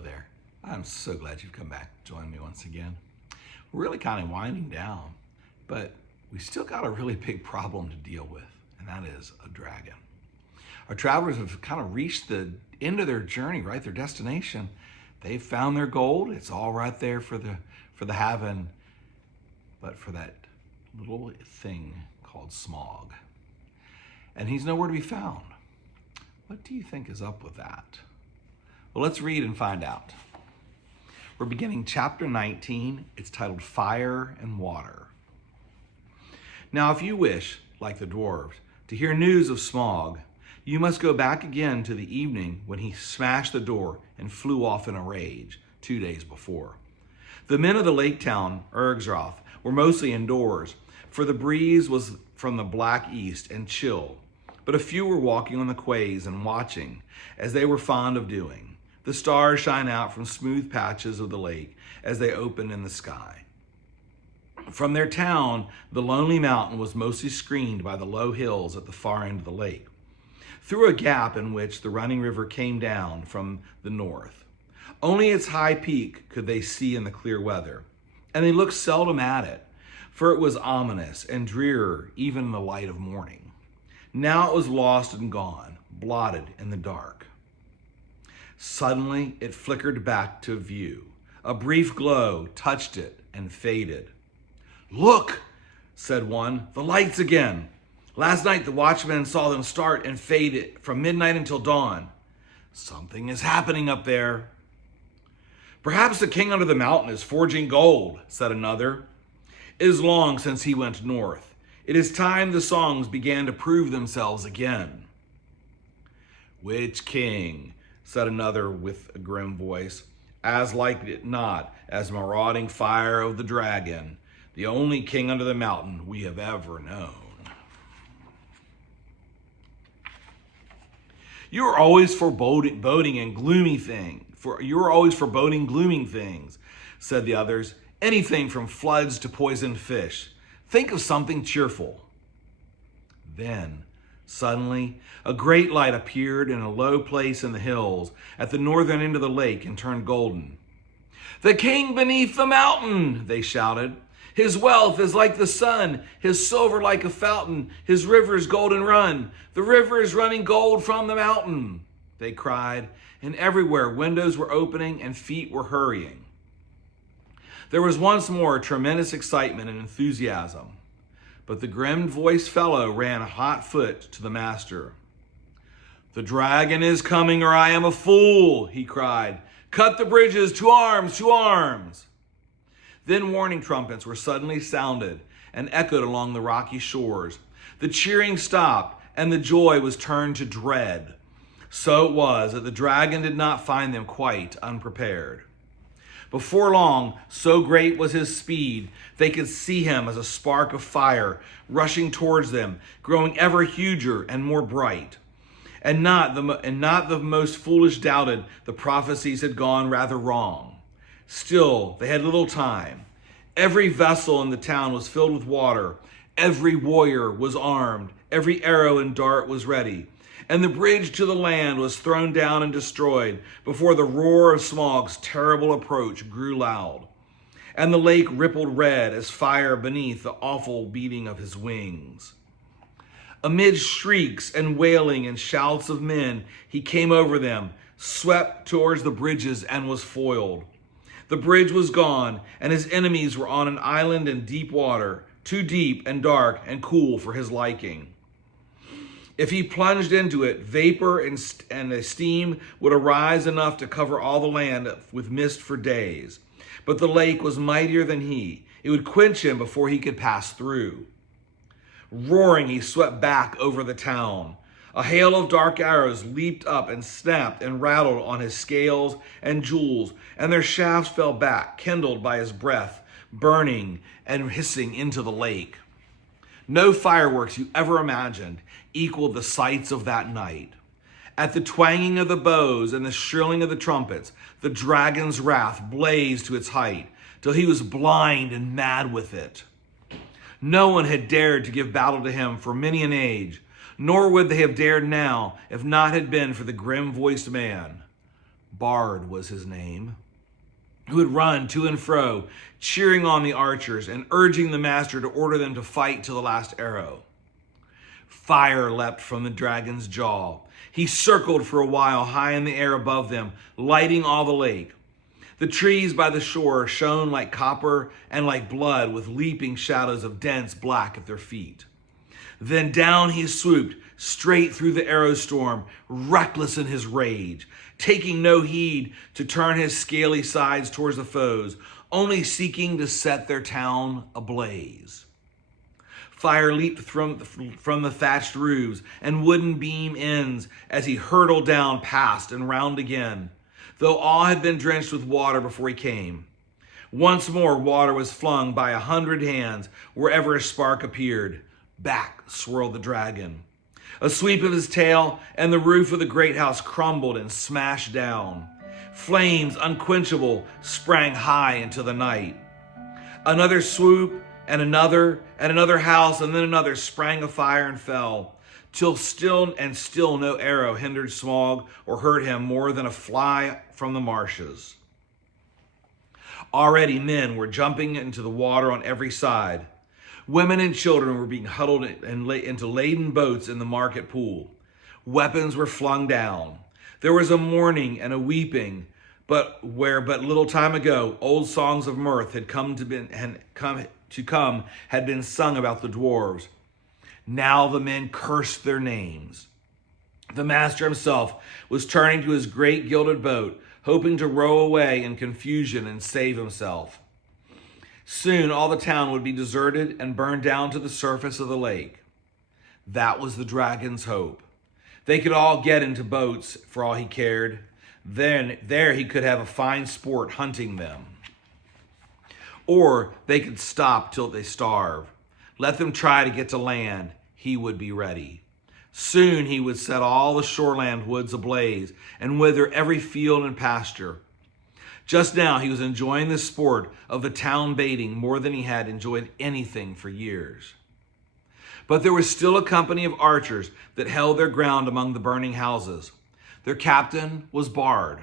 there. I'm so glad you've come back to join me once again. We're really kind of winding down, but we still got a really big problem to deal with, and that is a dragon. Our travelers have kind of reached the end of their journey, right? Their destination. They've found their gold. It's all right there for the having, but for that little thing called Smaug. And he's nowhere to be found. What do you think is up with that? Well, let's read and find out. We're beginning chapter 19. It's titled Fire and Water. Now, if you wish, like the dwarves, to hear news of Smaug, you must go back again to the evening when he smashed the door and flew off in a rage 2 days before. The men of the lake town, XIV, were mostly indoors, for the breeze was from the black east and chill, but a few were walking on the quays and watching, as they were fond of doing. The stars shine out from smooth patches of the lake as they open in the sky. From their town, the lonely mountain was mostly screened by the low hills at the far end of the lake, through a gap in which the running river came down from the north. Only its high peak could they see in the clear weather, and they looked seldom at it, for it was ominous and drear even in the light of morning. Now it was lost and gone, blotted in the dark. Suddenly it flickered back to view. A brief glow touched it and faded. "Look," said one, "the lights again. Last night the watchmen saw them start and fade from midnight until dawn. Something is happening up there." "Perhaps the king under the mountain is forging gold," said another. "It is long since he went north. It is time the songs began to prove themselves again." "Which king?" said another with a grim voice. "As like it not as marauding fire of the dragon, the only king under the mountain we have ever known." "You are always foreboding gloomy things," said the others. "Anything from floods to poisoned fish. Think of something cheerful." Then, suddenly, a great light appeared in a low place in the hills at the northern end of the lake and turned golden. "The king beneath the mountain!" they shouted. "His wealth is like the sun, his silver like a fountain, his rivers golden run. The river is running gold from the mountain," they cried, and everywhere windows were opening and feet were hurrying. There was once more tremendous excitement and enthusiasm, but the grim-voiced fellow ran hot foot to the master. "The dragon is coming, or I am a fool," he cried. "Cut the bridges, to arms, to arms!" Then warning trumpets were suddenly sounded and echoed along the rocky shores. The cheering stopped, and the joy was turned to dread. So it was that the dragon did not find them quite unprepared. Before long, so great was his speed, they could see him as a spark of fire rushing towards them, growing ever huger and more bright. And not the most foolish doubted the prophecies had gone rather wrong. Still, they had little time. Every vessel in the town was filled with water. Every warrior was armed. Every arrow and dart was ready. And the bridge to the land was thrown down and destroyed before the roar of Smaug's terrible approach grew loud. And the lake rippled red as fire beneath the awful beating of his wings. Amid shrieks and wailing and shouts of men, he came over them, swept towards the bridges, and was foiled. The bridge was gone, and his enemies were on an island in deep water, too deep and dark and cool for his liking. If he plunged into it, vapor and steam would arise enough to cover all the land with mist for days. But the lake was mightier than he. It would quench him before he could pass through. Roaring, he swept back over the town. A hail of dark arrows leaped up and snapped and rattled on his scales and jewels, and their shafts fell back, kindled by his breath, burning and hissing into the lake. No fireworks you ever imagined equaled the sights of that night. At the twanging of the bows and the shrilling of the trumpets, the dragon's wrath blazed to its height, till he was blind and mad with it. No one had dared to give battle to him for many an age, nor would they have dared now if not had been for the grim-voiced man. Bard was his name, who would run to and fro, cheering on the archers and urging the master to order them to fight till the last arrow. Fire leapt from the dragon's jaw. He circled for a while high in the air above them, lighting all the lake. The trees by the shore shone like copper and like blood, with leaping shadows of dense black at their feet. Then down he swooped, straight through the arrow storm, reckless in his rage, taking no heed to turn his scaly sides towards the foes, only seeking to set their town ablaze. Fire leaped from the thatched roofs and wooden beam ends as he hurtled down past and round again, though all had been drenched with water before he came. Once more water was flung by 100 hands wherever a spark appeared. Back swirled the dragon. A sweep of his tail, and the roof of the great house crumbled and smashed down. Flames unquenchable sprang high into the night. Another swoop, and another house, and then another sprang afire and fell, till still no arrow hindered Smaug or hurt him more than a fly from the marshes. Already men were jumping into the water on every side. Women and children were being huddled into laden boats in the market pool. Weapons were flung down. There was a mourning and a weeping, but where but little time ago old songs of mirth had been sung about the dwarves. Now the men cursed their names. The master himself was turning to his great gilded boat, hoping to row away in confusion and save himself. Soon all the town would be deserted and burned down to the surface of the lake. That was the dragon's hope. They could all get into boats for all he cared. Then there he could have a fine sport hunting them. Or they could stop till they starve. Let them try to get to land. He would be ready. Soon he would set all the shoreland woods ablaze and wither every field and pasture. Just now he was enjoying the sport of the town baiting more than he had enjoyed anything for years. But there was still a company of archers that held their ground among the burning houses. Their captain was Bard,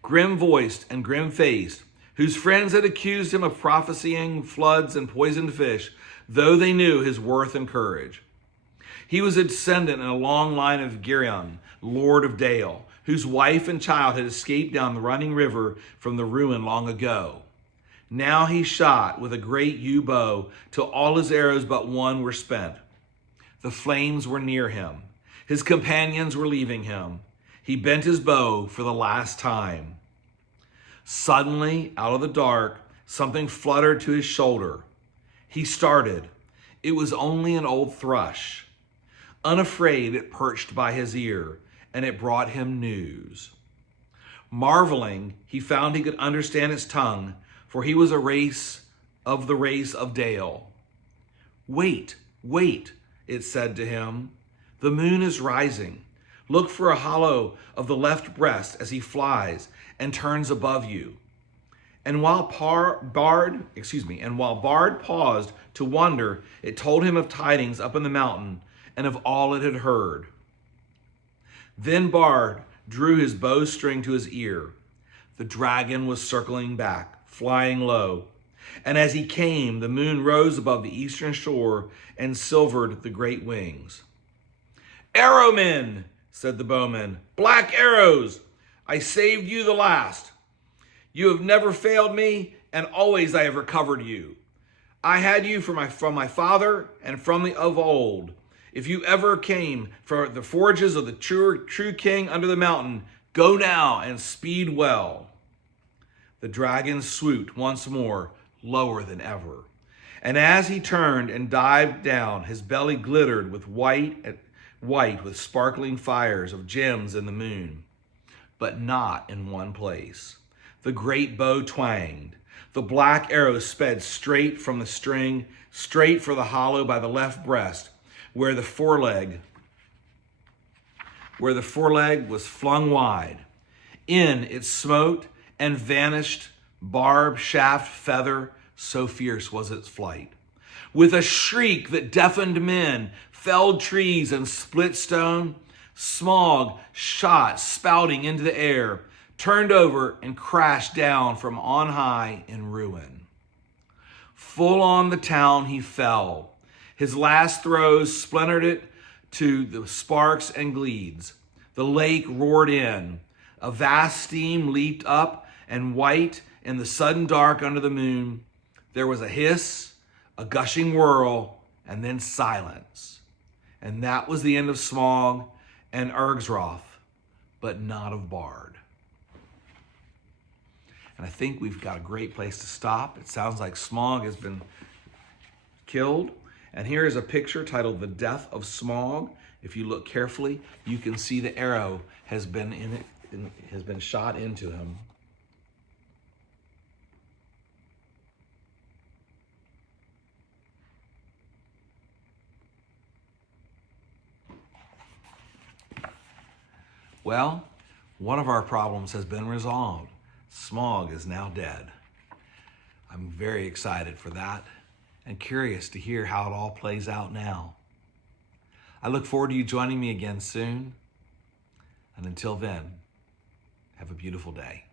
grim-voiced and grim-faced, whose friends had accused him of prophesying floods and poisoned fish, though they knew his worth and courage. He was a descendant in a long line of Girion, Lord of Dale, whose wife and child had escaped down the running river from the ruin long ago. Now he shot with a great yew bow till all his arrows but one were spent. The flames were near him. His companions were leaving him. He bent his bow for the last time. Suddenly, out of the dark, something fluttered to his shoulder. He started. It was only an old thrush. Unafraid, it perched by his ear, and it brought him news. Marveling, he found he could understand its tongue, for he was the race of Dale. Wait, it said to him. The moon is rising. Look for a hollow of the left breast as he flies and turns above you. And while Bard paused to wonder, it told him of tidings up in the mountain and of all it had heard. Then Bard drew his bowstring to his ear. The dragon was circling back, flying low. And as he came, the moon rose above the eastern shore and silvered the great wings. "Arrowmen," said the bowman, "black arrows, I saved you the last. You have never failed me, and always I have recovered you. I had you from my father and from the of old. If you ever came for the forges of the true king under the mountain, go now and speed well." The dragon swooped once more, lower than ever. And as he turned and dived down, his belly glittered with white with sparkling fires of gems in the moon. But not in one place. The great bow twanged. The black arrow sped straight from the string, straight for the hollow by the left breast, where the foreleg was flung wide. In it smote and vanished, barb, shaft, feather, so fierce was its flight. With a shriek that deafened men, felled trees, and split stone, Smaug shot spouting into the air, turned over and crashed down from on high in ruin. Full on the town he fell. His last throws splintered it to the sparks and gleeds. The lake roared in. A vast steam leaped up, and white in the sudden dark under the moon, there was a hiss, a gushing whirl, and then silence. And that was the end of Smaug and Ergsroth, but not of Bard. And I think we've got a great place to stop. It sounds like Smaug has been killed. And here is a picture titled The Death of Smaug. If you look carefully, you can see the arrow has been shot into him. Well, one of our problems has been resolved. Smaug is now dead. I'm very excited for that and curious to hear how it all plays out now. I look forward to you joining me again soon. And until then, have a beautiful day.